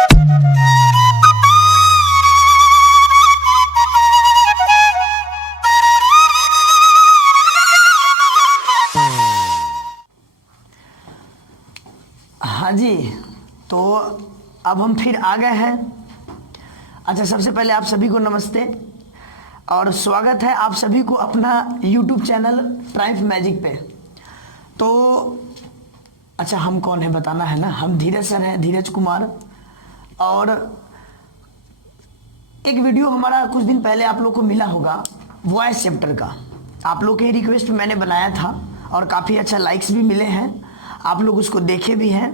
हाँ जी, तो अब हम फिर आ गए हैं। अच्छा, सबसे पहले आप सभी को नमस्ते और स्वागत है आप सभी को अपना YouTube चैनल ट्राइम्फ मैजिक पे। तो अच्छा, हम कौन है बताना है ना। हम धीरज सर हैं, धीरज कुमार। और एक वीडियो हमारा कुछ दिन पहले आप लोग को मिला होगा वॉइस चैप्टर का। आप लोग के रिक्वेस्ट पे मैंने बनाया था और काफ़ी अच्छा लाइक्स भी मिले हैं, आप लोग उसको देखे भी हैं।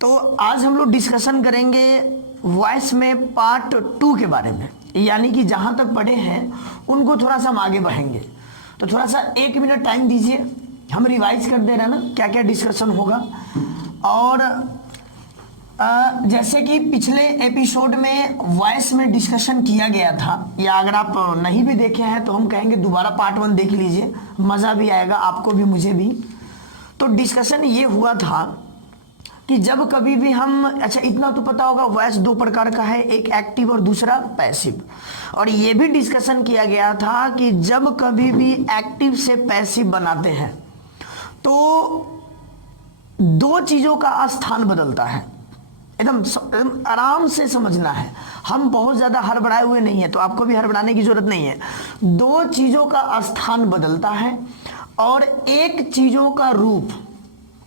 तो आज हम लोग डिस्कशन करेंगे वॉइस में पार्ट 2 के बारे में, यानी कि जहाँ तक पढ़े हैं उनको थोड़ा सा हम आगे बढ़ेंगे। तो थोड़ा सा 1 मिनट टाइम दीजिए, हम रिवाइज कर दे रहे हैं ना क्या क्या डिस्कशन होगा। और जैसे कि पिछले एपिसोड में वॉइस में डिस्कशन किया गया था, या अगर आप नहीं भी देखे हैं तो हम कहेंगे दोबारा पार्ट 1 देख लीजिए, मज़ा भी आएगा आपको भी मुझे भी। तो डिस्कशन ये हुआ था कि जब कभी भी हम, अच्छा इतना तो पता होगा वॉइस 2 प्रकार का है, एक एक्टिव और दूसरा पैसिव। और ये भी डिस्कशन किया गया था कि जब कभी भी एक्टिव से पैसिव बनाते हैं तो 2 चीज़ों का स्थान बदलता है। एकदम आराम से समझना है, हम बहुत ज़्यादा हड़बड़ाए हुए नहीं है, तो आपको भी हड़बड़ाने की ज़रूरत नहीं है। 2 चीज़ों का स्थान बदलता है और एक चीज़ों का रूप।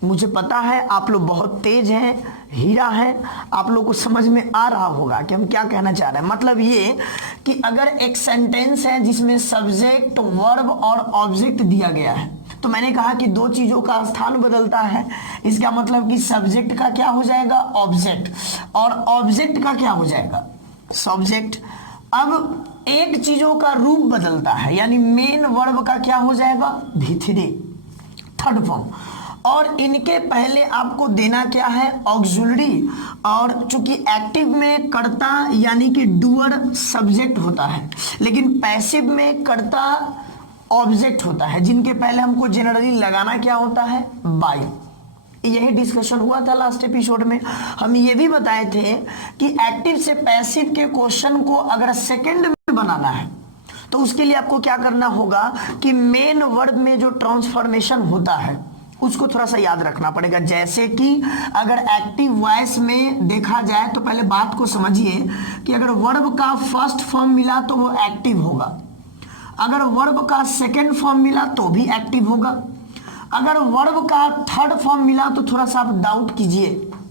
मुझे पता है आप लोग बहुत तेज हैं, हीरा हैं, आप लोग को समझ में आ रहा होगा कि हम क्या कहना चाह रहे हैं। मतलब ये कि अगर एक सेंटेंस है जिसमें सब्जेक्ट, वर्ब और ऑब्जेक्ट दिया गया है, तो मैंने कहा कि 2 चीज़ों का स्थान बदलता है। इसका मतलब कि सब्जेक्ट का क्या हो जाएगा, ऑब्जेक्ट, और ऑब्जेक्ट का क्या हो जाएगा, सब्जेक्ट। अब एक चीज़ों का रूप बदलता है, यानी मेन वर्ब का क्या हो जाएगा, V3, थर्ड फॉर्म। और इनके पहले आपको देना क्या है, ऑक्सिलरी। और चूंकि एक्टिव में कर्ता यानी कि डूअर सब्जेक्ट होता है, लेकिन पैसिव में कर्ता ऑब्जेक्ट होता है, जिनके पहले हमको जनरली लगाना क्या होता है, बाई। यही डिस्कशन हुआ था लास्ट एपिसोड में। हम ये भी बताए थे कि एक्टिव से पैसिव के क्वेश्चन को अगर सेकंड में बनाना है तो उसके लिए आपको क्या करना होगा कि मेन वर्ब में जो ट्रांसफॉर्मेशन होता है उसको थोड़ा सा याद रखना पड़ेगा। जैसे कि अगर एक्टिव वॉइस में देखा जाए तो पहले बात को समझिए कि अगर वर्ब का फर्स्ट फॉर्म मिला तो वो एक्टिव होगा, अगर वर्ब का सेकंड फॉर्म मिला तो भी एक्टिव होगा, अगर वर्ब का थर्ड फॉर्म मिला तो थोड़ा सा आप डाउट कीजिए,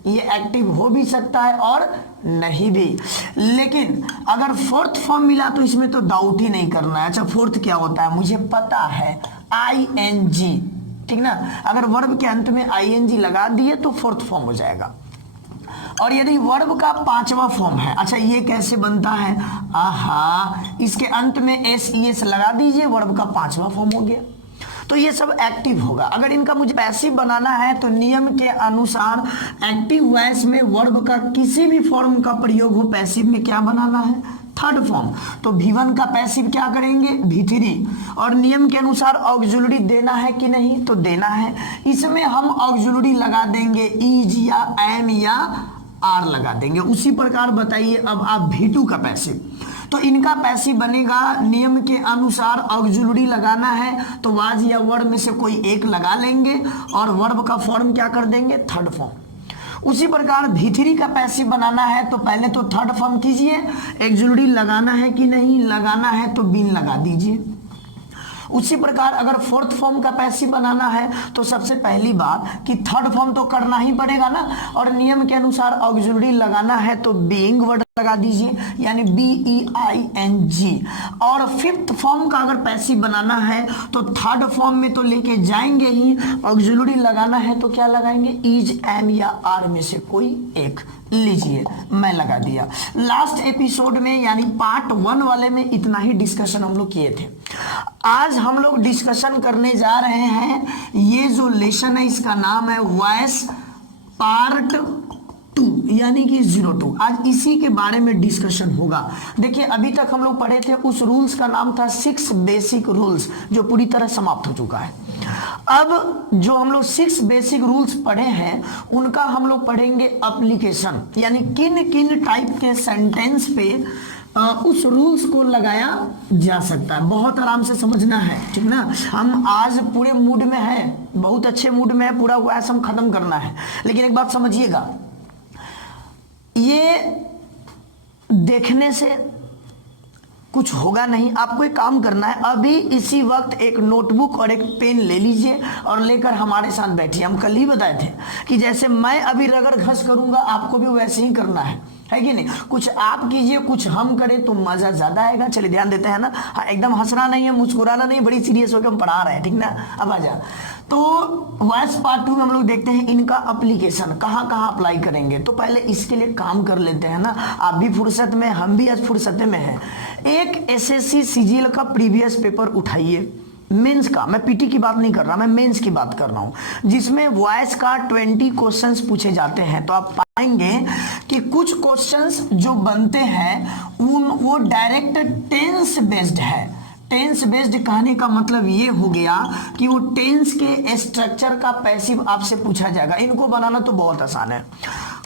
ये एक्टिव हो भी सकता है और नहीं भी। लेकिन अगर फोर्थ फॉर्म मिला तो इसमें तो डाउट ही नहीं करना है। अच्छा, फोर्थ क्या होता है मुझे पता है, ING, ठीक ना। अगर वर्ब के अंत में ING लगा दिए तो फोर्थ फॉर्म हो जाएगा। और यदि वर्ब का 5वां फॉर्म है, अच्छा ये कैसे बनता है, आहा, इसके अंत में SES लगा दीजिए, वर्ब का 5वां फॉर्म हो गया, तो ये सब एक्टिव होगा। अगर इनका मुझे पैसिव बनाना है तो नियम के अनुसार एक्टिव वॉइस में वर्ब का किसी भी फॉर्म का प्रयोग हो, पैसिव में क्या बनाना है, थर्ड फॉर्म। तो V1 का पैसिव क्या करेंगे, V3। और नियम के अनुसार ऑक्सिलरी देना है कि नहीं, तो देना है। इसमें हम ऑक्सिलरी लगा देंगे इज या एम या आर लगा देंगे। उसी प्रकार बताइए अब आप V2 का पैसिव, तो इनका पैसिव बनेगा नियम के अनुसार ऑक्सिलरी लगाना है तो वाज या वर्ड में से कोई एक लगा लेंगे और वर्ब का फॉर्म क्या कर देंगे, थर्ड फॉर्म। उसी प्रकार V3 का पैसिव बनाना है तो पहले तो थर्ड फॉर्म कीजिए, ऑक्सिलरी लगाना है कि नहीं, लगाना है तो बीन लगा दीजिए। उसी प्रकार अगर फोर्थ फॉर्म का पैसिव बनाना है तो सबसे पहली बात कि थर्ड फॉर्म तो करना ही पड़ेगा ना, और नियम के अनुसार ऑक्सिलरी लगाना है तो बीइंग वर्ड लगा दीजिए, यानी BEING। और फिफ्थ फॉर्म का अगर पैसिव बनाना है तो थर्ड फॉर्म में तो लेके जाएंगे ही, ऑक्सिलरी लगाना है तो क्या लगाएंगे, इज, एम या आर में से कोई एक लीजिए, मैं लगा दिया। लास्ट एपिसोड में यानी पार्ट 1 वाले में इतना ही डिस्कशन हम लोग किए थे। आज हम लोग डिस्कशन करने जा रहे हैं, ये जो लेसन है इसका नाम है वॉइस पार्ट 2 यानी कि 02। आज इसी के बारे में डिस्कशन होगा। देखिए अभी तक हम लोग पढ़े थे, उस रूल्स का नाम था 6 बेसिक रूल्स, जो पूरी तरह समाप्त हो चुका है। अब जो हम लोग 6 बेसिक रूल्स पढ़े हैं उनका हम लोग पढ़ेंगे एप्लीकेशन, यानी किन किन टाइप के सेंटेंस पे उस रूल्स को लगाया जा सकता है। बहुत आराम से समझना है, ठीक ना। हम आज पूरे मूड में हैं, बहुत अच्छे मूड में है, पूरा वॉइस हम खत्म करना है। लेकिन एक बात समझिएगा, ये देखने से कुछ होगा नहीं। आपको एक काम करना है, अभी इसी वक्त एक नोटबुक और एक पेन ले लीजिए और लेकर हमारे साथ बैठिए। हम कल ही बताए थे कि जैसे मैं अभी रगड़ घस करूंगा, आपको भी वैसे ही करना है कि नहीं। कुछ आप कीजिए, कुछ हम करें तो मजा ज्यादा आएगा। चलिए ध्यान देते हैं ना। हाँ, एकदम हंसना नहीं है, मुस्कुराना नहीं, बड़ी सीरियस होकर हम पढ़ा रहे हैं, ठीक ना। अब आ जा, तो वॉइस पार्ट 2 में हम लोग देखते हैं इनका एप्लीकेशन कहाँ कहाँ अप्लाई करेंगे। तो पहले इसके लिए काम कर लेते हैं ना। आप भी फुर्सत में, हम भी आज फुर्सत में हैं। एक एसएससी सीजीएल का प्रीवियस पेपर उठाइए, मेंस का। मैं पीटी की बात नहीं कर रहा, मैं मेंस की बात कर रहा हूं, जिसमें वॉइस का 20 क्वेश्चंस पूछे जाते हैं। तो आप पाएंगे कि कुछ क्वेश्चंस जो बनते हैं वो डायरेक्ट टेंस बेस्ड है। टेंस बेस्ड कहने का मतलब ये हो गया कि वो टेंस के स्ट्रक्चर का पैसिव आपसे पूछा जाएगा। इनको बनाना तो बहुत आसान है।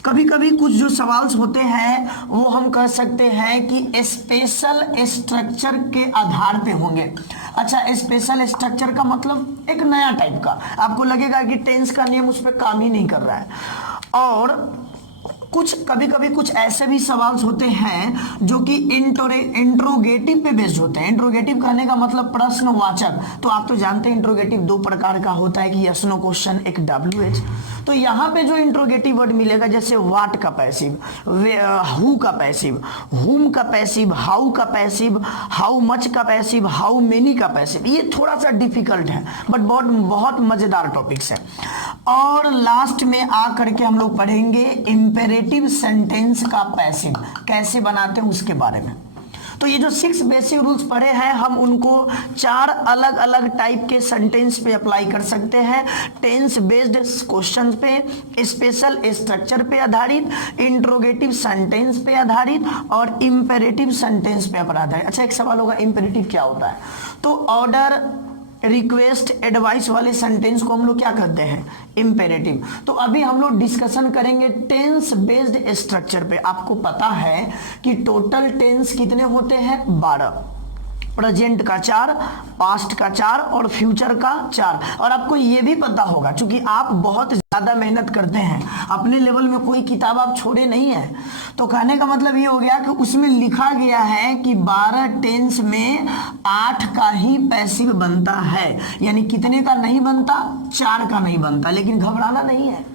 कभी कभी कुछ जो सवाल होते हैं वो हम कह सकते हैं कि स्पेशल स्ट्रक्चर के आधार पे होंगे। अच्छा, स्पेशल स्ट्रक्चर का मतलब एक नया टाइप का, आपको लगेगा कि टेंस का नियम उस पर काम ही नहीं कर रहा है। और कुछ कभी कभी कुछ ऐसे भी सवाल होते हैं जो कि इंट्रोगेटिव पे बेस्ड होते हैं। इंट्रोगेटिव कहने का मतलब प्रश्नवाचक। तो आप तो जानते हैं इंट्रोगेटिव 2 प्रकार का होता है कि यस नो क्वेश्चन, एक WH। तो यहाँ पे जो इंट्रोगेटिव वर्ड मिलेगा, जैसे व्हाट का पैसिव, हु का पैसिव, हुम का पैसिव, हाउ का पैसिव, हाउ मच का पैसिव, हाउ मेनी का पैसिव, ये थोड़ा सा डिफिकल्ट है बट बहुत मजेदार टॉपिक्स है। और लास्ट में आ करके हम लोग पढ़ेंगे इंपेरेटिव सेंटेंस का पैसिव कैसे बनाते हैं उसके बारे में। तो ये जो 6 बेसिक रूल्स पढ़े हैं, हम उनको 4 अलग अलग टाइप के सेंटेंस पे अप्लाई कर सकते हैं। टेंस बेस्ड क्वेश्चन पे, स्पेशल स्ट्रक्चर पे आधारित, इंट्रोगेटिव सेंटेंस पे आधारित और इंपेरेटिव सेंटेंस पे आधारित। अच्छा, एक सवाल होगा, इंपेरेटिव क्या होता है? तो ऑर्डर, रिक्वेस्ट, एडवाइस वाले सेंटेंस को हम लोग क्या कहते हैं? इंपेरेटिव। तो अभी हम लोग डिस्कशन करेंगे टेंस बेस्ड स्ट्रक्चर पे। आपको पता है कि टोटल टेंस कितने होते हैं? 12। प्रेजेंट का 4, पास्ट का 4 और फ्यूचर का 4। और आपको ये भी पता होगा, क्योंकि आप बहुत ज्यादा मेहनत करते हैं, अपने लेवल में कोई किताब आप छोड़े नहीं है। तो कहने का मतलब ये हो गया कि उसमें लिखा गया है कि 12 टेंस में 8 का ही पैसिव बनता है। यानी कितने का नहीं बनता? 4 का नहीं बनता। लेकिन घबराना नहीं है,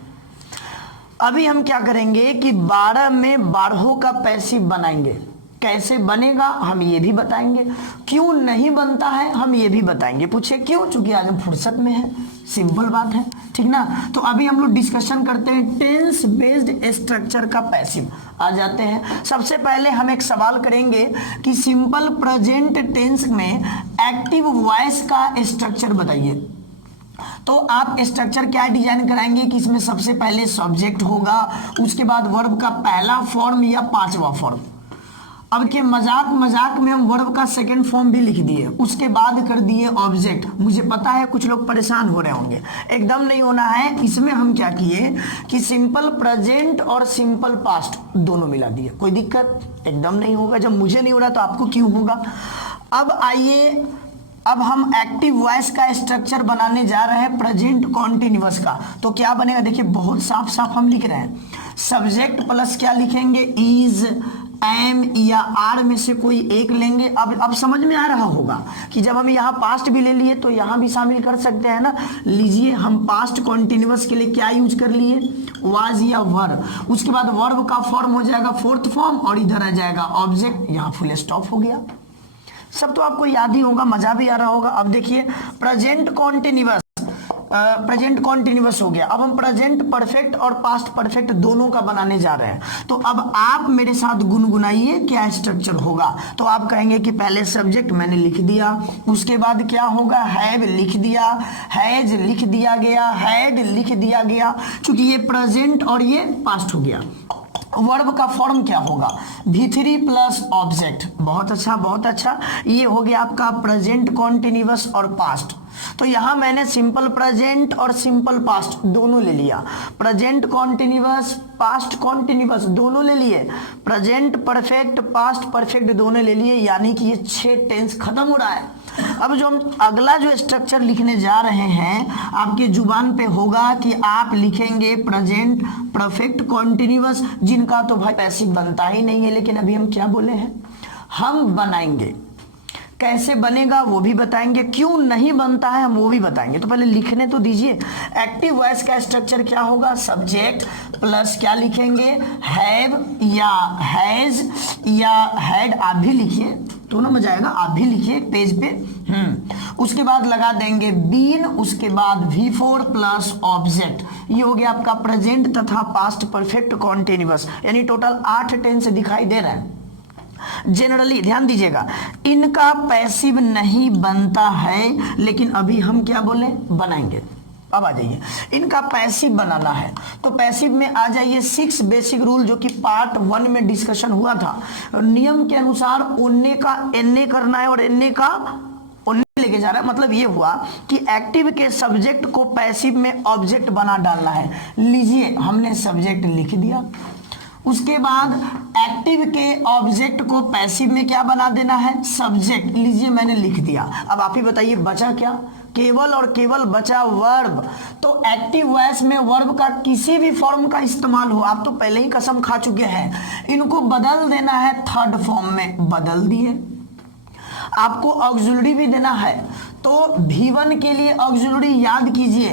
अभी हम क्या करेंगे कि 12 में 12 का पैसिव बनाएंगे। कैसे बनेगा हम ये भी बताएंगे, क्यों नहीं बनता है हम ये भी बताएंगे। पूछे क्यों? चूंकि आज हम फुर्सत में हैं, सिंपल बात है, ठीक ना। तो अभी हम लोग डिस्कशन करते हैं टेंस बेस्ड स्ट्रक्चर का पैसिव। आ जाते हैं, सबसे पहले हम एक सवाल करेंगे कि सिंपल प्रेजेंट टेंस में एक्टिव वॉइस का स्ट्रक्चर बताइए। तो आप स्ट्रक्चर क्या डिजाइन कराएंगे कि इसमें सबसे पहले सब्जेक्ट होगा, उसके बाद वर्ब का पहला फॉर्म या 5वां फॉर्म। अब के मजाक में हम वर्ब का सेकंड फॉर्म भी लिख दिए, उसके बाद कर दिए ऑब्जेक्ट। मुझे पता है कुछ लोग परेशान हो रहे होंगे, एकदम नहीं होना है। इसमें हम क्या किए कि सिंपल प्रेजेंट और सिंपल पास्ट दोनों मिला दिए। कोई दिक्कत एकदम नहीं होगा। जब मुझे नहीं हो रहा तो आपको क्यों होगा? अब आइए, अब हम एक्टिव वॉइस का स्ट्रक्चर बनाने जा रहे हैं प्रेजेंट कॉन्टिन्यूअस का। तो क्या बनेगा? देखिए बहुत साफ साफ हम लिख रहे हैं, सब्जेक्ट प्लस क्या लिखेंगे? इज, एम या आर में से कोई एक लेंगे। अब समझ में आ रहा होगा कि जब हम यहाँ पास्ट भी ले लिए तो यहाँ भी शामिल कर सकते हैं ना। लीजिए, हम पास्ट कॉन्टिन्यूअस के लिए क्या यूज कर लिए? वाज या वर। उसके बाद वर्ब का फॉर्म हो जाएगा 4th फॉर्म और इधर आ जाएगा ऑब्जेक्ट। यहाँ फुल स्टॉप हो गया। सब तो आपको याद ही होगा, मजा भी आ रहा होगा। अब देखिए, प्रेजेंट कॉन्टिन्यूअस, प्रेजेंट कॉन्टिन्यूअस हो गया। अब हम प्रेजेंट परफेक्ट और पास्ट परफेक्ट दोनों का बनाने जा रहे हैं। तो अब आप मेरे साथ गुनगुनाइए क्या स्ट्रक्चर होगा। तो आप कहेंगे कि पहले सब्जेक्ट मैंने लिख दिया, उसके बाद क्या होगा? हैव लिख दिया, हैज लिख दिया गया, हैड लिख दिया गया, क्योंकि ये प्रेजेंट और ये पास्ट हो गया। वर्ब का फॉर्म क्या होगा? V3 plus object. बहुत अच्छा, बहुत अच्छा। ये हो गया आपका प्रेजेंट कॉन्टिन्यूअस और पास्ट। तो यहां मैंने सिंपल प्रेजेंट और सिंपल पास्ट दोनों ले लिया, प्रेजेंट कॉन्टिन्यूअस पास्ट कॉन्टिन्यूअस दोनों ले लिए, प्रेजेंट परफेक्ट पास्ट परफेक्ट दोनों ले लिए, यानी कि ये 6 टेंस खत्म हो रहा है। अब जो हम अगला जो स्ट्रक्चर लिखने जा रहे हैं आपके जुबान पे होगा कि आप लिखेंगे प्रेजेंट परफेक्ट कॉन्टिन्यूअस, जिनका तो भाई पैसिव बनता ही नहीं है, लेकिन अभी हम क्या बोले हैं, हम बनाएंगे। कैसे बनेगा वो भी बताएंगे, क्यों नहीं बनता है हम वो भी बताएंगे। तो पहले लिखने तो दीजिए। एक्टिव वॉइस का स्ट्रक्चर क्या होगा, सब्जेक्ट प्लस क्या लिखेंगे, हैव या हैज या हैड, आप भी लिखिए तो ना मजा आएगा, आप भी लिखिए पेज पे। उसके बाद लगा देंगे बीन, उसके बाद V4 प्लस ऑब्जेक्ट, ये हो गया आपका प्रेजेंट तथा पास्ट परफेक्ट कॉन्टिन्यूअस, यानी टोटल 8 टेंस दिखाई दे रहे हैं। जनरली ध्यान दीजिएगा, इनका पैसिव नहीं बनता है, लेकिन अभी हम क्या बोले, बनाएंगे। अब आ जाइए, इनका पैसिव बनाना है तो पैसिव में आ जाइए 6 बेसिक रूल जो कि पार्ट 1 में डिस्कशन हुआ था। नियम के अनुसार ओन्ने का एन्ने करना है और एन्ने का ओन्ने लेके जा रहा है। मतलब ये हुआ कि एक्टिव के सब्जेक्ट को पैसिव में ऑब्जेक्ट बना डालना है। लीजिए, हमने सब्जेक्ट लिख दिया, उसके बाद एक्टिव के ऑब्जेक्ट को पैसिव में क्या बना देना है, सब्जेक्ट। लीजिए मैंने लिख दिया, अब आप ही बताइए बचा क्या, केवल और केवल बचा वर्ब। तो एक्टिव वॉइस में वर्ब का किसी भी फॉर्म का इस्तेमाल हो, आप तो पहले ही कसम खा चुके हैं, इनको बदल देना है थर्ड फॉर्म में, बदल दिए। आपको ऑक्सिलरी भी देना है, तो V1 के लिए ऑक्सिलरी याद कीजिए,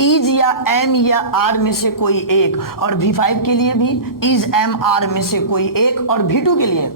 इज या एम या आर में से कोई एक, और V5 के लिए भी इज एम आर में से कोई एक, और V2 के लिए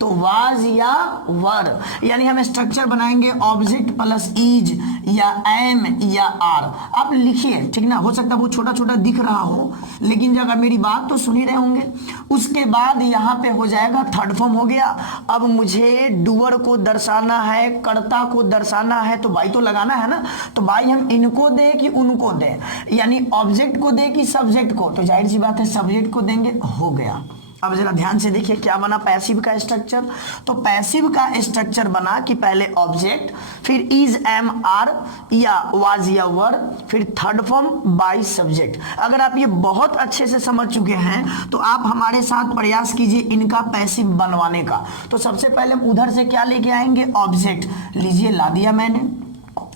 तो वाज या वर। यानी हम स्ट्रक्चर बनाएंगे ऑब्जेक्ट प्लस इज या एम या आर। आप लिखिए, ठीक ना, हो सकता है वो छोटा छोटा दिख रहा हो, लेकिन जब मेरी बात तो सुन ही रहे होंगे। उसके बाद यहाँ पे हो जाएगा थर्ड फॉर्म हो गया। अब मुझे डूअर को दर्शाना है, कर्ता को दर्शाना है, तो बाई तो लगाना है ना। तो बाई हम इनको दे कि उनको दे, यानी ऑब्जेक्ट को दे कि सब्जेक्ट को, तो जाहिर सी बात है सब्जेक्ट को देंगे, हो गया। अब जरा ध्यान से देखिए क्या बना पैसिव का स्ट्रक्चर। तो पैसिव का स्ट्रक्चर बना कि पहले ऑब्जेक्ट, फिर इज एम आर या वाज या वर, फिर थर्ड फॉर्म बाय सब्जेक्ट। अगर आप ये बहुत अच्छे से समझ चुके हैं तो आप हमारे साथ प्रयास कीजिए इनका पैसिव बनवाने का। तो सबसे पहले हम उधर से क्या लेके आएंगे, ऑब्जेक्ट। लीजिए ला दिया मैंने।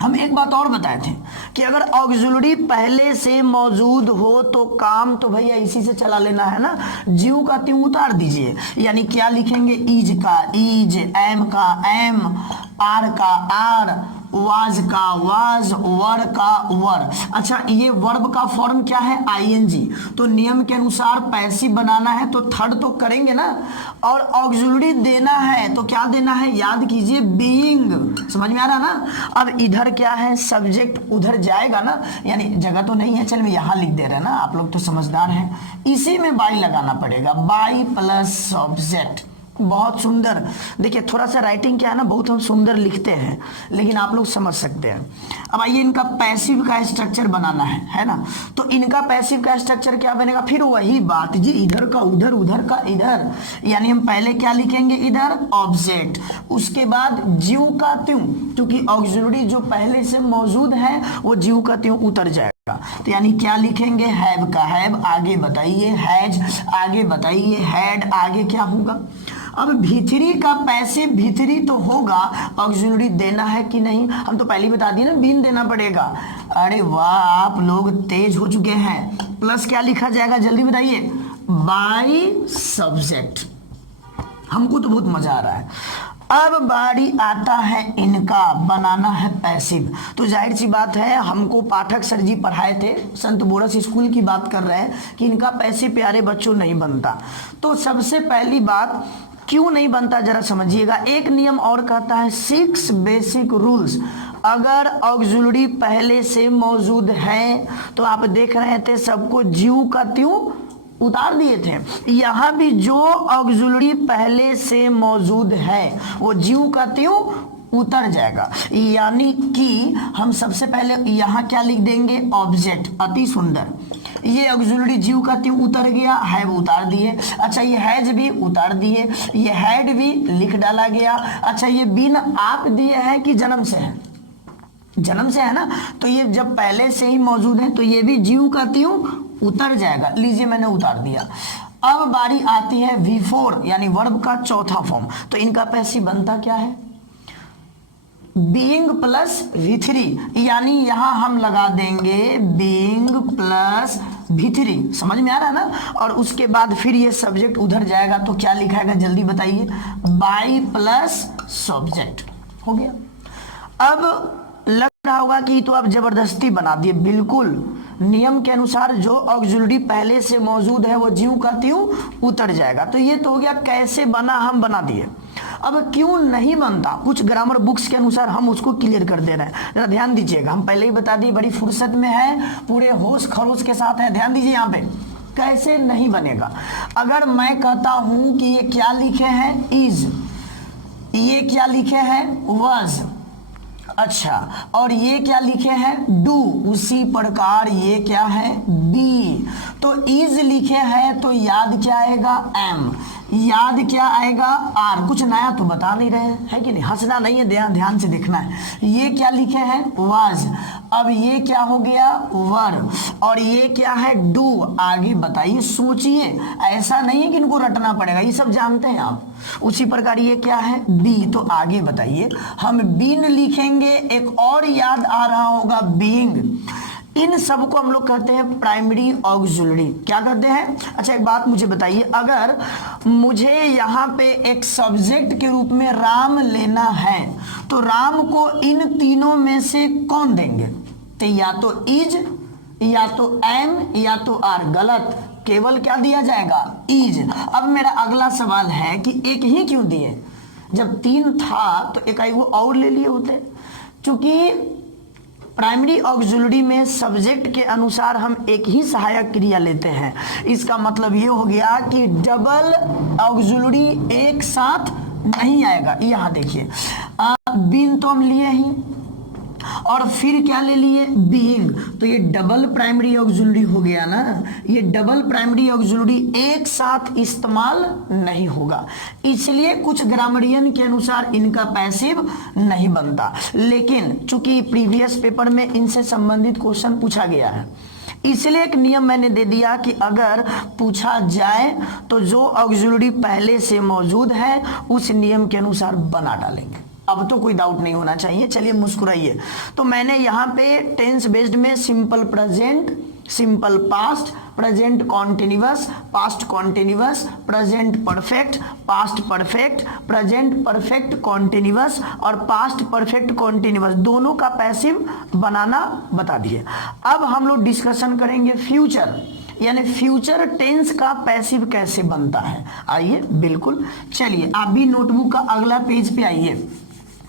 हम एक बात और बताए थे कि अगर ऑक्सिलरी पहले से मौजूद हो तो काम तो भैया इसी से चला लेना है ना, जीव का त्यों उतार दीजिए। यानी क्या लिखेंगे, इज का इज, एम का एम, आर का आर, वाज का वाज, वर का वर। अच्छा, ये वर्ब का फॉर्म क्या है, आईएनजी। तो नियम के अनुसार पैसिव बनाना है तो थर्ड तो करेंगे ना, और ऑक्सिलरी देना है तो क्या देना है, याद कीजिए बीइंग। समझ में आ रहा ना। अब इधर क्या है, सब्जेक्ट उधर जाएगा ना, यानी जगह तो नहीं है, चल मैं यहां लिख दे रहे हैं ना, आप लोग तो समझदार हैं। इसी में बाई लगाना पड़ेगा, बाई प्लस ऑब्जेक्ट। बहुत सुंदर। देखिए थोड़ा सा राइटिंग क्या है ना, बहुत हम सुंदर लिखते हैं, लेकिन आप लोग समझ सकते हैं। अब आइए इनका पैसिव का स्ट्रक्चर बनाना है ना। तो इनका पैसिव का स्ट्रक्चर क्या बनेगा, फिर वही बात जी, इधर का उधर, उधर का इधर। यानी हम पहले क्या लिखेंगे, इधर ऑब्जेक्ट, उसके बाद जीव का त्यों, क्योंकि ऑक्सिलरी जो पहले से मौजूद है वो जीव का त्यों उतर जाएगा। तो यानी क्या लिखेंगे, हैव का हैव, आगे बताइए, हैज आगे बताइए, हैड आगे क्या होगा। अब भीतरी का पैसिव भीतरी तो होगा, ऑक्सिलरी देना है कि नहीं, हम तो पहले ही बता दिए ना, बीन देना पड़ेगा। अरे वाह, आप लोग तेज हो चुके हैं। प्लस क्या लिखा जाएगा, जल्दी बताइए, बाय सब्जेक्ट। हमको तो बहुत मजा आ रहा है। अब बारी आता है इनका बनाना है पैसिव। तो जाहिर सी बात है, हमको पाठक सर जी पढ़ाए थे, संत बोरस स्कूल की बात कर रहे हैं कि इनका पैसिव प्यारे बच्चों नहीं बनता। तो सबसे पहली बात, क्यों नहीं बनता जरा समझिएगा। एक नियम और कहता है 6 बेसिक रूल्स। अगर ऑक्सिलरी पहले से मौजूद है तो आप देख रहे थे सबको जीव का त्यों उतार दिए थे, यहां भी जो ऑक्सिलरी पहले से मौजूद है वो जीव का त्यों उतर जाएगा। यानी कि हम सबसे पहले यहां क्या लिख देंगे, ऑब्जेक्ट। अति सुंदर, ये ऑक्सिलरी जीव का त्यों उतर गया, हैव उतार दिए। अच्छा, ये हैज भी उतार दिए, ये हैड भी लिख डाला गया। अच्छा, ये बिन आप दिए हैं कि जन्म से है, जन्म से है ना, तो ये जब पहले से ही मौजूद है तो ये भी ज्यों का त्यों उतर जाएगा। लीजिए मैंने उतार दिया। अब बारी आती है V4 यानी वर्ब का चौथा फॉर्म। तो इनका पैसिव बनता क्या है? बीइंग प्लस V3, यानी यहां हम लगा देंगे बीइंग प्लस V3। समझ में आ रहा है ना? और उसके बाद फिर ये सब्जेक्ट उधर जाएगा तो क्या लिखाएगा जल्दी बताइए? By plus subject. हो गया। अब लग रहा होगा कि तो आप जबरदस्ती बना दिए। बिल्कुल नियम के अनुसार जो ऑक्सिलरी पहले से मौजूद है वो ज्यों का त्यों उतर जाएगा। तो ये तो हो गया कैसे बना, हम बना दिए। अब क्यों नहीं बनता, कुछ ग्रामर बुक्स के अनुसार हम उसको क्लियर कर दे रहे हैं। जरा ध्यान दीजिएगा, हम पहले ही बता दिए, बड़ी फुर्सत में है, पूरे होश खरोश के साथ है। ध्यान दीजिए यहाँ पे कैसे नहीं बनेगा। अगर मैं कहता हूं कि ये क्या लिखे हैं? इज, ये क्या लिखे हैं? वाज। अच्छा, और ये क्या लिखे हैं? डू। उसी प्रकार ये क्या है? बी। तो इज लिखे हैं तो याद क्या आएगा? एम। याद क्या आएगा? आर। कुछ नया तो बता नहीं रहे हैं, है कि नहीं? हंसना नहीं है, ध्यान से देखना है। ये क्या लिखे हैं? वाज। अब ये क्या हो गया? वर। और ये क्या है? डू। आगे बताइए, सोचिए, ऐसा नहीं है कि इनको रटना पड़ेगा, ये सब जानते हैं आप। उसी प्रकार ये क्या है? बी। तो आगे बताइए, हम बीन लिखेंगे, एक और याद आ रहा होगा बीइंग। इन सब को हम लोग कहते हैं प्राइमरी ऑक्सिलरी। क्या कहते हैं? अच्छा एक बात मुझे बताइए, अगर मुझे यहाँ पे एक सब्जेक्ट के रूप में राम लेना है तो राम को इन तीनों में से कौन देंगे? तो या तो इज, या तो एम, या तो आर। गलत, केवल क्या दिया जाएगा? इज। अब मेरा अगला सवाल है कि एक ही क्यों दिए? जब तीन था तो एक वो और ले लिए होते। क्योंकि प्राइमरी ऑक्सिलरी में सब्जेक्ट के अनुसार हम एक ही सहायक क्रिया लेते हैं। इसका मतलब ये हो गया कि डबल ऑक्सिलरी एक साथ नहीं आएगा। यहाँ देखिए, बीन तो हम लिए ही, और फिर क्या ले लिए? बीइंग। तो ये डबल प्राइमरी ऑक्सिलरी हो गया ना। ये डबल प्राइमरी ऑक्सिलरी एक साथ इस्तेमाल नहीं होगा, इसलिए कुछ ग्रामरियन के अनुसार इनका पैसिव नहीं बनता। लेकिन चूंकि प्रीवियस पेपर में इनसे संबंधित क्वेश्चन पूछा गया है, इसलिए एक नियम मैंने दे दिया कि अगर पूछा जाए तो जो ऑक्सिलरी पहले से मौजूद है उस नियम के अनुसार बना डालेंगे। अब तो कोई डाउट नहीं होना चाहिए। चलिए मुस्कुराइए। तो मैंने यहाँ पे टेंस बेस्ड में simple present, simple past, present continuous, past continuous, present perfect, past perfect, present perfect continuous और पास्ट परफेक्ट कॉन्टिन्यूअस दोनों का पैसिव बनाना बता दिए। अब हम लोग डिस्कशन करेंगे फ्यूचर, यानी फ्यूचर टेंस का पैसिव कैसे बनता है। आइए, बिल्कुल चलिए, आप भी नोटबुक का अगला पेज पे आइए,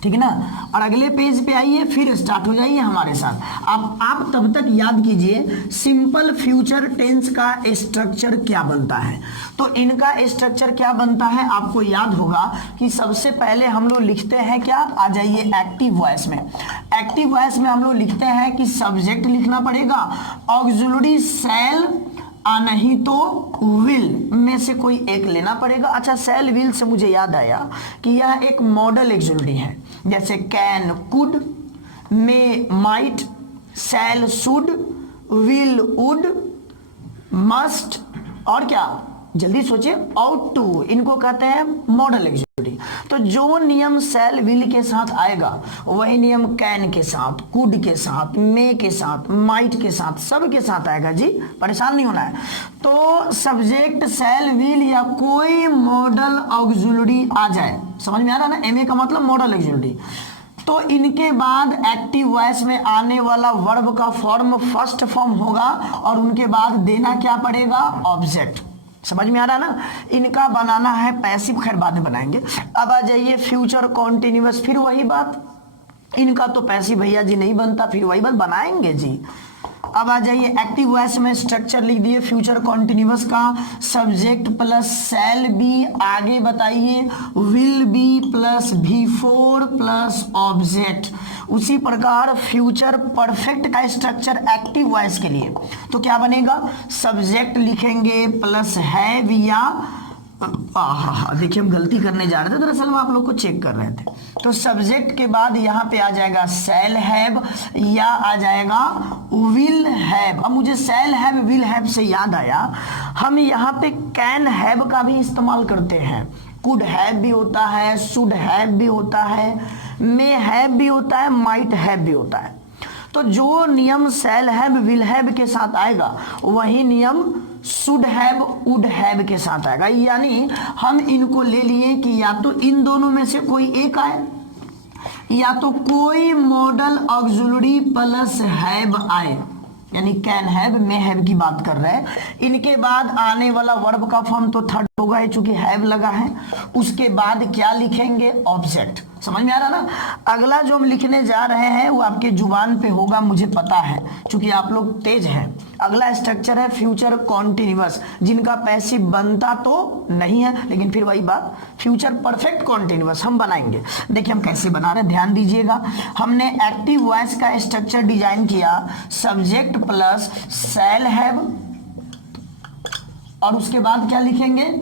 ठीक है ना, और अगले पेज पे आइए, फिर स्टार्ट हो जाइए हमारे साथ। आप तब तक याद कीजिए सिंपल फ्यूचर टेंस का स्ट्रक्चर क्या बनता है। तो इनका स्ट्रक्चर क्या बनता है आपको याद होगा कि सबसे पहले हम लोग लिखते हैं क्या? आ जाइए एक्टिव वॉइस में। एक्टिव वॉइस में हम लोग लिखते हैं कि सब्जेक्ट लिखना पड़ेगा, ऑक्सिलरी शैल नहीं तो विल में से कोई एक लेना पड़ेगा। अच्छा, शैल विल से मुझे याद आया कि यह एक मॉडल ऑक्सिलरी है, जैसे can could, may might, shall should, will would, must, और क्या? जल्दी सोचिए, आउट टू, इनको कहते हैं मॉडल ऑक्सिलरी। तो जो नियम शैल विल के साथ आएगा वही नियम कैन के साथ, कुड के साथ, मे के साथ, माइट के साथ, सब के साथ आएगा जी, परेशान नहीं होना है। तो सब्जेक्ट शैल विल या कोई मॉडल ऑक्सिलरी आ जाए, समझ में आ रहा है ना? एमए का मतलब मॉडल ऑक्सिलरी। तो इनके बाद एक्टिव वॉइस में आने वाला वर्ब का फॉर्म फर्स्ट फॉर्म होगा और उनके बाद देना क्या पड़ेगा? ऑब्जेक्ट। समझ में आ रहा है ना? इनका बनाना है पैसिव, खैर बाद में बनाएंगे। अब आ जाइए फ्यूचर कॉन्टिन्यूअस, फिर वही बात, इनका तो पैसिव भैया जी नहीं बनता, फिर वही बात बनाएंगे जी। अब आ जाइए एक्टिव वॉइस में स्ट्रक्चर लिख दिए फ्यूचर कॉन्टिन्यूअस का, सब्जेक्ट प्लस शैल बी, आगे बताइए will be plus V4 plus object. उसी प्रकार फ्यूचर परफेक्ट का स्ट्रक्चर एक्टिव वॉइस के लिए तो क्या बनेगा? सब्जेक्ट लिखेंगे प्लस हैव या देखिए हम गलती करने जा रहे थे, दरअसल हम आप लोग को चेक कर रहे थे। तो सब्जेक्ट के बाद यहाँ पे आ जाएगा शैल हैव या आ जाएगा विल हैव। अब मुझे शैल हैव विल हैव से याद आया, हम यहाँ पे कैन हैव का भी इस्तेमाल करते हैं। कुड हैव भी होता है, शुड हैव भी होता है, मे हैव भी होता है, माइट हैव भी होता है। तो जो नियम शैल हैव विल हैव के साथ आएगा वही नियम शुड हैव वुड हैव के साथ आएगा। यानी हम इनको ले लिए कि या तो इन दोनों में से कोई एक आए या तो कोई मॉडल ऑक्सिलरी प्लस हैव आए, यानी कैन हैव मे हैव की बात कर रहे हैं। इनके बाद आने वाला वर्ब का फॉर्म तो थर्ड होगा चूंकि हैव लगा है। उसके बाद क्या लिखेंगे? ऑब्जेक्ट। समझ में आ रहा ना? अगला जो हम लिखने जा रहे हैं वो आपके जुबान पे होगा, मुझे पता है क्योंकि आप लोग तेज हैं। अगला स्ट्रक्चर है फ्यूचर कॉन्टिन्यूअस, जिनका पैसिव बनता तो नहीं है लेकिन फिर वही बात, फ्यूचर परफेक्ट कॉन्टिन्यूअस हम बनाएंगे। देखिए हम कैसे बना रहे हैं, ध्यान दीजिएगा। हमने एक्टिव वॉइस का स्ट्रक्चर डिजाइन किया, सब्जेक्ट प्लस शैल हैव और उसके बाद क्या लिखेंगे?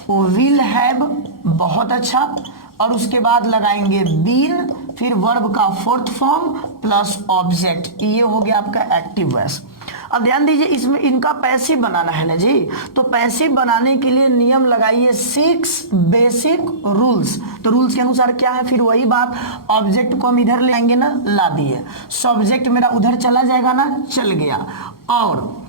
Will have. बहुत अच्छा। और उसके बाद लगाएंगे बीन, फिर वर्ब का फोर्थ फॉर्म प्लस ऑब्जेक्ट। ये हो गया आपका एक्टिव वॉइस। अब ध्यान दीजिए इसमें इनका पैसिव बनाना है ना जी, तो पैसिव बनाने के लिए नियम लगाइए 6 बेसिक रूल्स। तो रूल्स के अनुसार क्या है? फिर वही बात, ऑब्जेक्ट को हम इधर ले आएंगे ना, ला दिए, सब्जेक्ट मेरा उधर चला जाएगा ना, चल गया। और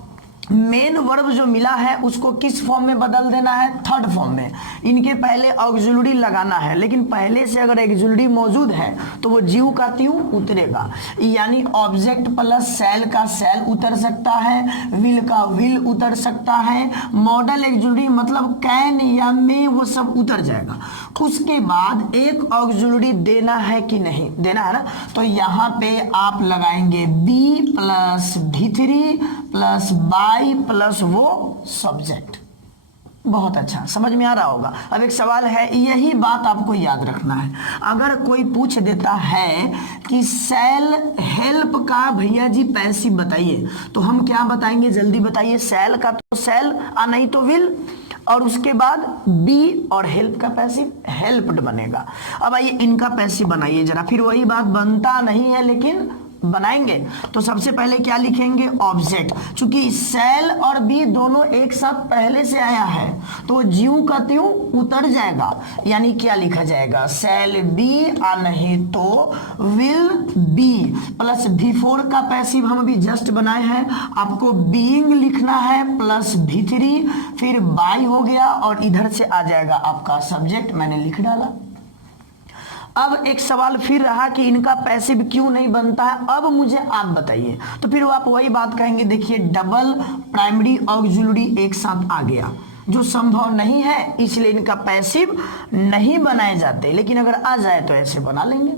मेन वर्ब जो मिला है उसको किस फॉर्म में बदल देना है? थर्ड फॉर्म में। इनके पहले ऑक्सिलरी लगाना है, लेकिन पहले से अगर ऑक्सिलरी मौजूद है तो वो ज्यों का त्यों उतरेगा। यानी ऑब्जेक्ट प्लस शैल का शैल उतर सकता है, विल का विल उतर सकता है, मॉडल ऑक्सिलरी मतलब कैन या मे वो सब उतर जाएगा। उसके बाद एक ऑक्सिलरी देना है कि नहीं देना है ना, तो यहाँ पे आप लगाएंगे बी प्लस भी3 प्लस बाई प्लस वो सब्जेक्ट। बहुत अच्छा, समझ में आ रहा होगा। अब एक सवाल है, यही बात आपको याद रखना है। अगर कोई पूछ देता है कि सेल हेल्प का भैया जी पैसिव बताइए, तो हम क्या बताएंगे? जल्दी बताइए। सेल का तो सेल और नहीं तो विल, और उसके बाद बी और हेल्प का पैसिव हेल्प्ड बनेगा। अब आइए इनका पैसिव बनाइए जरा, फिर वही बात, बनता नहीं है लेकिन बनाएंगे। तो सबसे पहले क्या लिखेंगे? ऑब्जेक्ट। चूंकि सेल और बी दोनों एक साथ पहले से आया है तो ज्यों का त्यों उतर जाएगा। यानी क्या लिखा जाएगा? सेल बी और नहीं तो विल बी प्लस भी4 का पैसिव हम अभी जस्ट बनाए हैं, आपको बीइंग लिखना है प्लस भी3, फिर बाई हो गया और इधर से आ जाएगा आपका सब्जेक्ट, मैंने लिख डाला। अब एक सवाल फिर रहा कि इनका पैसिव क्यों नहीं बनता है, अब मुझे आप बताइए। तो फिर आप वही बात कहेंगे, देखिए डबल प्राइमरी ऑक्सिलरी एक साथ आ गया जो संभव नहीं है, इसलिए इनका पैसिव नहीं बनाए जाते, लेकिन अगर आ जाए तो ऐसे बना लेंगे।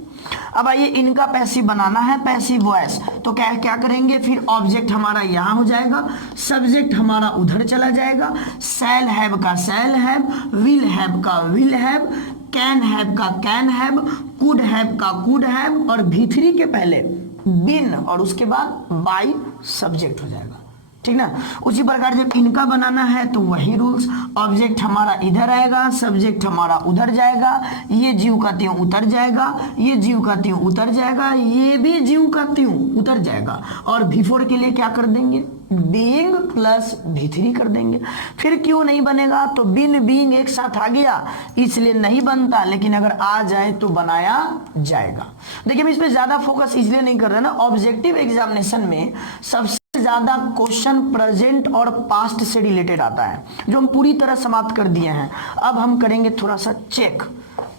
अब आइए इनका पैसिव बनाना है, पैसिव वॉइस। तो क्या क्या करेंगे? फिर ऑब्जेक्ट हमारा यहाँ हो जाएगा, सब्जेक्ट हमारा उधर चला जाएगा, शैल हैव का शैल हैव, विल हैव का विल हैव, कैन हैव का कैन हैव, कुड हैव का कुड हैव, और भी3 के पहले बिन और उसके बाद बाई सब्जेक्ट हो जाएगा। ठीक ना? उसी प्रकार जब इनका बनाना है तो वही रूल्स, ऑब्जेक्ट हमारा इधर आएगा, सब्जेक्ट हमारा उधर जाएगा, ये जीव का त्यों उतर जाएगा, ये जीव का त्यों उतर जाएगा, ये भी जीव का त्यों उतर जाएगा, और भी4 के लिए क्या कर देंगे? बीइंग प्लस भी3 कर देंगे। फिर क्यों नहीं बनेगा? तो बिन बीइंग एक साथ आ गया इसलिए नहीं बनता, लेकिन अगर आ जाए तो बनाया जाएगा। देखिए हम इस पे ज्यादा फोकस इसलिए नहीं कर रहे ना, ऑब्जेक्टिव एग्जामिनेशन में सबसे ज्यादा क्वेश्चन प्रेजेंट और पास्ट से रिलेटेड आता है, जो हम पूरी तरह समाप्त कर दिए हैं। अब हम करेंगे थोड़ा सा चेक।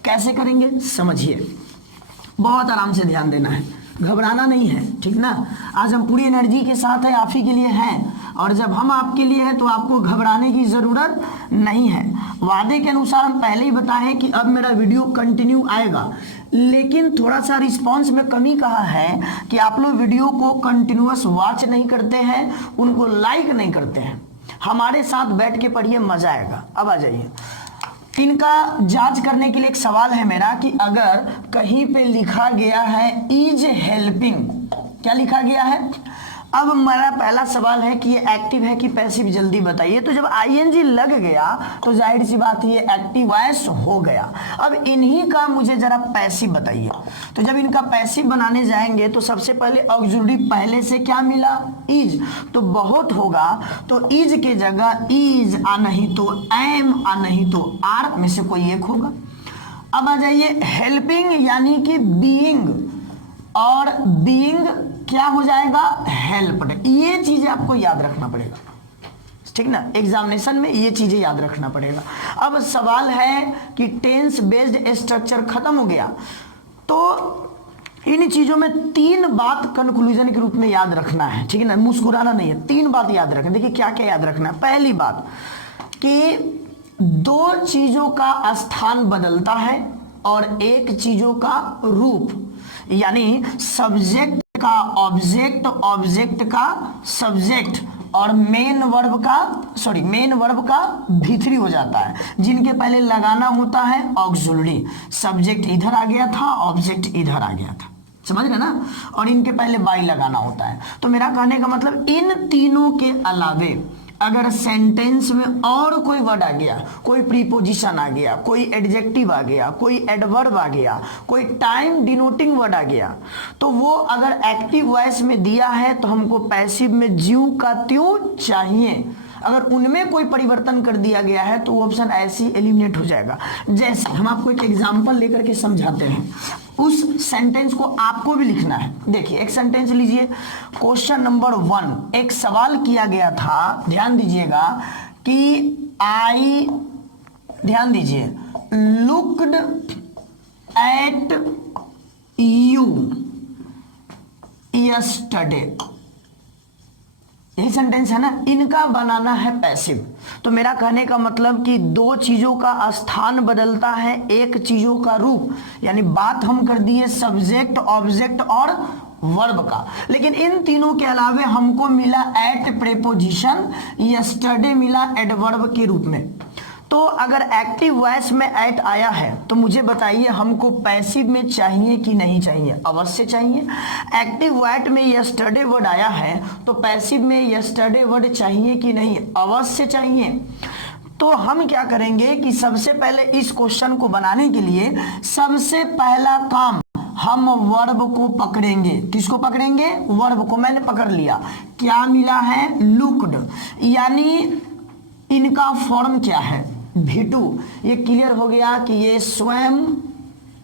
कैसे करेंगे समझिए, बहुत आराम से ध्यान देना है, घबराना नहीं है, ठीक ना? आज हम पूरी एनर्जी के साथ है, आप ही के लिए हैं, और जब हम आपके लिए हैं तो आपको घबराने की जरूरत नहीं है। वादे के अनुसार हम पहले ही बताए कि अब मेरा वीडियो कंटिन्यू आएगा, लेकिन थोड़ा सा रिस्पांस में कमी कहा है कि आप लोग वीडियो को कंटिन्यूअस वॉच नहीं करते हैं, उनको लाइक नहीं करते हैं। हमारे साथ बैठ के पढ़िए, मजा आएगा। अब आ जाइए, इनका जांच करने के लिए एक सवाल है मेरा कि अगर कहीं पे लिखा गया है इज हेल्पिंग, क्या लिखा गया है? अब मेरा पहला सवाल है कि ये एक्टिव है कि पैसिव, जल्दी बताइए। तो जब आईएनजी लग गया तो जाहिर सी बात ये एक्टिव वॉइस हो गया। अब इन्हीं का मुझे जरा पैसिव बताइए। तो जब इनका पैसिव बनाने जाएंगे तो सबसे पहले ऑक्सिलरी पहले से क्या मिला, इज, तो बहुत होगा तो इज के जगह इज आ नहीं तो एम आ नहीं तो आर में से कोई एक होगा। अब आ जाइए हेल्पिंग यानी कि बीइंग, और बीइंग क्या हो जाएगा, हेल्प्ड। ये चीजें आपको याद रखना पड़ेगा, ठीक ना, एग्जामिनेशन में ये चीजें याद रखना पड़ेगा। अब सवाल है कि टेंस बेस्ड स्ट्रक्चर खत्म हो गया, तो इन चीजों में 3 बात कंक्लूजन के रूप में याद रखना है, ठीक है ना, मुस्कुराना नहीं है, 3 बात याद रखना। देखिए क्या क्या याद रखना है। पहली बात कि 2 चीजों का स्थान बदलता है और एक चीजों का रूप, यानी सब्जेक्ट का ऑब्जेक्ट, ऑब्जेक्ट का सब्जेक्ट और मेन वर्ब का भीतरी हो जाता है, जिनके पहले लगाना होता है ऑक्सिलरी। सब्जेक्ट इधर आ गया था, ऑब्जेक्ट इधर आ गया था, समझ रहे ना, और इनके पहले बाई लगाना होता है। तो मेरा कहने का मतलब इन तीनों के अलावे अगर सेंटेंस में और कोई वर्ड आ गया, कोई प्रीपोजिशन आ गया, कोई एडजेक्टिव आ गया, कोई एडवर्ब आ गया, कोई टाइम डिनोटिंग वर्ड आ गया, तो वो अगर एक्टिव वॉइस में दिया है तो हमको पैसिव में ज्यों का त्यों चाहिए। अगर उनमें कोई परिवर्तन कर दिया गया है तो वो ऑप्शन ऐसे ही एलिमिनेट हो जाएगा। जैसे हम आपको एक एग्जांपल लेकर के समझाते हैं, उस सेंटेंस को आपको भी लिखना है। देखिए एक सेंटेंस लीजिए, क्वेश्चन नंबर 1, एक सवाल किया गया था, ध्यान दीजिएगा कि आई, ध्यान दीजिए, लुक्ड एट यू यस्टरडे, यही सेंटेंस है ना, इनका बनाना है पैसिव। तो मेरा कहने का मतलब कि 2 चीजों का स्थान बदलता है, एक चीजों का रूप, यानी बात हम कर दिए सब्जेक्ट, ऑब्जेक्ट और वर्ब का, लेकिन इन तीनों के अलावे हमको मिला एट प्रेपोजिशन, यस्टरडे मिला एडवर्ब के रूप में। तो अगर एक्टिव वॉइस में एट आया है तो मुझे बताइए हमको पैसिव में चाहिए कि नहीं चाहिए? अवश्य चाहिए। एक्टिव वॉइस में यस्टरडे वर्ड आया है तो पैसिव में यस्टरडे वर्ड चाहिए कि नहीं? अवश्य चाहिए। तो हम क्या करेंगे कि सबसे पहले इस क्वेश्चन को बनाने के लिए सबसे पहला काम हम वर्ब को पकड़ेंगे। किसको पकड़ेंगे? वर्ब को। मैंने पकड़ लिया, क्या मिला है? लुक्ड, यानी इनका फॉर्म क्या है? V2। ये क्लियर हो गया कि ये स्वयं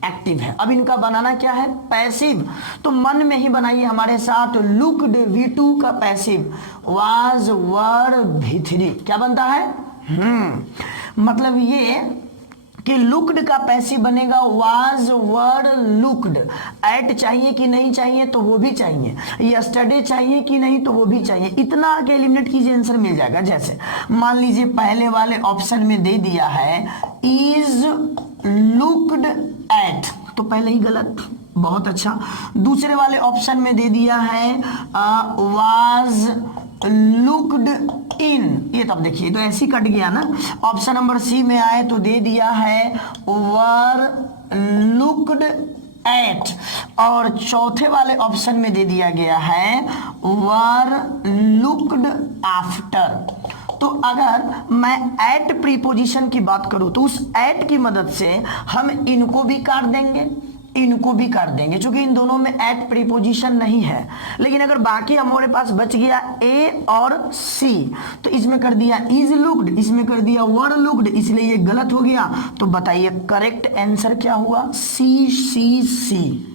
एक्टिव है। अब इनका बनाना क्या है? पैसिव। तो मन में ही बनाइए हमारे साथ, लुक्ड V2 का पैसिव वाज वर V3 क्या बनता है? मतलब ये कि लुक्ड का पैसिव बनेगा वाज वर लुक्ड। एट चाहिए कि नहीं चाहिए? तो वो भी चाहिए। यस्टरडे चाहिए कि नहीं? तो वो भी चाहिए। इतना आगे एलिमिनेट कीजिए, आंसर मिल जाएगा। जैसे मान लीजिए पहले वाले ऑप्शन में दे दिया है इज लुक्ड एट, तो पहले ही गलत, बहुत अच्छा। दूसरे वाले ऑप्शन में दे दिया है वाज लुक्ड इन, ये तब देखिए तो ऐसी कट गया ना। ऑप्शन नंबर सी में आए तो दे दिया है वर लुक्ड एट, और चौथे वाले ऑप्शन में दे दिया गया है वर लुक्ड आफ्टर। तो अगर मैं एट प्रीपोजिशन की बात करूं तो उस एट की मदद से हम इनको भी काट देंगे, इनको भी कर देंगे, क्योंकि इन दोनों में एट प्रीपोजिशन नहीं है। लेकिन अगर बाकी हमारे पास बच गया ए और सी, तो इसमें कर दिया इज लुक्ड, इसमें कर दिया वर लुक्ड, इसलिए ये गलत हो गया। तो बताइए करेक्ट आंसर क्या हुआ? सी सी सी।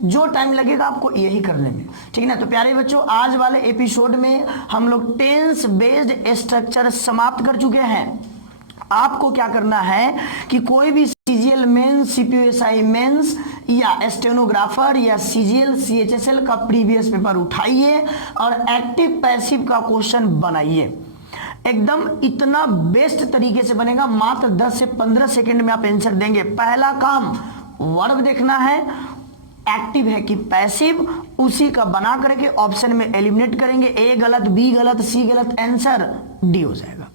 जो टाइम लगेगा आपको यही करने में, ठीक है ना। तो प्यारे बच्चों, आज वाले एपिसोड में हम लोग टेंस बेस्ड स्ट्रक्चर समाप्त कर चुके हैं। आपको क्या करना है कि कोई भी सीजीएल मेंस, सीपीएसआई मेंस या स्टेनोग्राफर या सीजीएल सीएचएसएल का प्रीवियस पेपर उठाइए और एक्टिव पैसिव का क्वेश्चन बनाइए। एकदम इतना बेस्ट तरीके से बनेगा, मात्र 10 से 15 सेकंड में आप आंसर देंगे। पहला काम वर्ब देखना है, एक्टिव है कि पैसिव, उसी का बना करके ऑप्शन में एलिमिनेट करेंगे। ए गलत, बी गलत, सी गलत, आंसर डी हो जाएगा।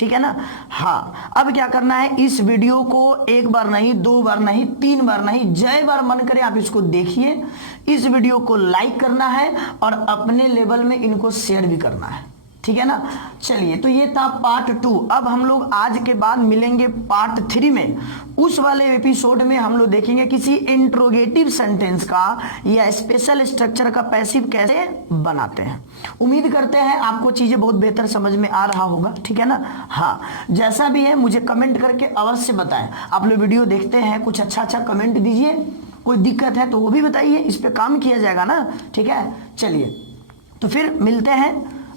ठीक है ना। हाँ, अब क्या करना है, इस वीडियो को एक बार नहीं, 2 बार नहीं, 3 बार नहीं, जय बार मन करे आप इसको देखिए। इस वीडियो को लाइक करना है और अपने लेवल में इनको शेयर भी करना है, ठीक है ना। चलिए, तो ये था पार्ट 2। अब हम लोग आज के बाद मिलेंगे पार्ट 3 में। उस वाले एपिसोड में हम लोग देखेंगे किसी इंट्रोगेटिव सेंटेंस का या स्पेशल स्ट्रक्चर का पैसिव कैसे बनाते हैं। उम्मीद करते हैं आपको चीजें बहुत बेहतर समझ में आ रहा होगा, ठीक है ना। हाँ, जैसा भी है मुझे कमेंट करके अवश्य बताएं। आप लोग वीडियो देखते हैं, कुछ अच्छा अच्छा कमेंट दीजिए, कोई दिक्कत है तो वो भी बताइए, इस पे काम किया जाएगा ना, ठीक है। चलिए, तो फिर मिलते हैं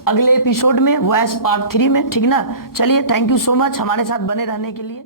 अगले एपिसोड में, वॉइस पार्ट 3 में, ठीक ना। चलिए, थैंक यू सो मच हमारे साथ बने रहने के लिए।